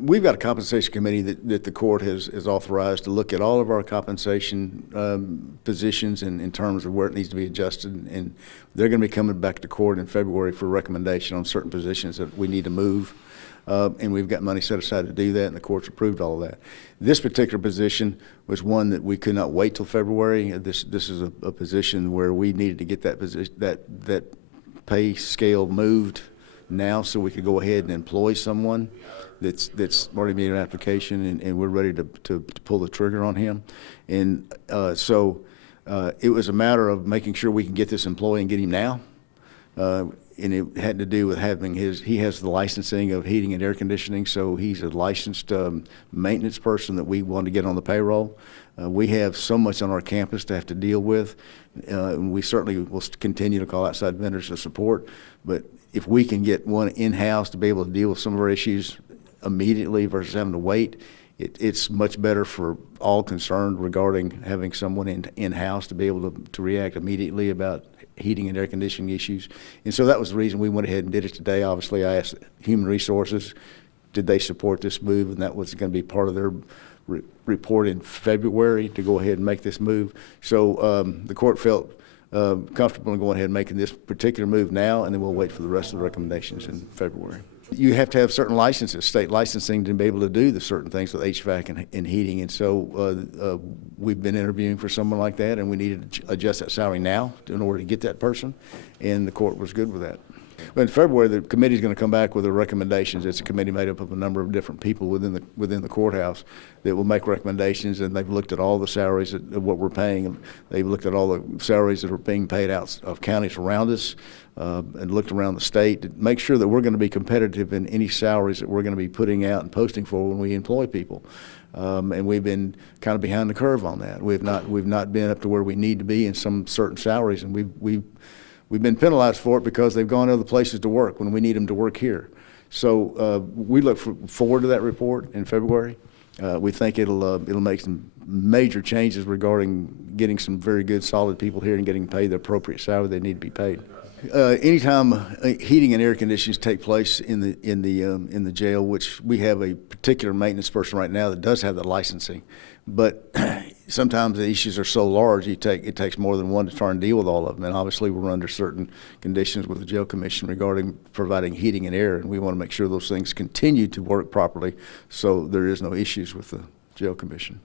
We've got a compensation committee that the court has authorized to look at all of our compensation positions in terms of where it needs to be adjusted, and they're going to be coming back to court in February for recommendation on certain positions that we need to move. And we've got money set aside to do that, and the court's approved all of that. This particular position was one that we could not wait till February. This is a position where we needed to get that position, that pay scale moved now, so we could go ahead and employ someone that's already made an application, and we're ready to pull the trigger on him. And so it was a matter of making sure we can get this employee and get him now. And it had to do with having he has the licensing of heating and air conditioning, so he's a licensed maintenance person that we want to get on the payroll. We have so much on our campus to have to deal with, and we certainly will continue to call outside vendors for support, but if we can get one in-house to be able to deal with some of our issues immediately versus having to wait, it's much better for all concerned regarding having someone in-house to be able to react immediately about heating and air conditioning issues. And so that was the reason we went ahead and did it today. Obviously, I asked Human Resources, did they support this move, and that was going to be part of their report in February to go ahead and make this move. So the court felt comfortable in going ahead and making this particular move now, and then we'll wait for the rest of the recommendations in February. You have to have certain licenses, state licensing, to be able to do the certain things with HVAC and heating, and so we've been interviewing for someone like that, and we needed to adjust that salary now in order to get that person, and the court was good with that. But in February, the committee is going to come back with the recommendations. It's a committee made up of a number of different people within the courthouse that will make recommendations, and they've looked at all the salaries of what we're paying. They've looked at all the salaries that are being paid out of counties around us, and looked around the state to make sure that we're going to be competitive in any salaries that we're going to be putting out and posting for when we employ people. And we've been kind of behind the curve on that. We've not been up to where we need to be in some certain salaries, and we've been penalized for it because they've gone to other places to work when we need them to work here. So we look forward to that report in February. We think it'll make some major changes regarding getting some very good, solid people here and getting paid the appropriate salary they need to be paid. Anytime heating and air conditionings take place in the jail, which we have a particular maintenance person right now that does have the licensing, but sometimes the issues are so large it takes more than one to try and deal with all of them. And obviously we're under certain conditions with the jail commission regarding providing heating and air, and we want to make sure those things continue to work properly so there is no issues with the jail commission.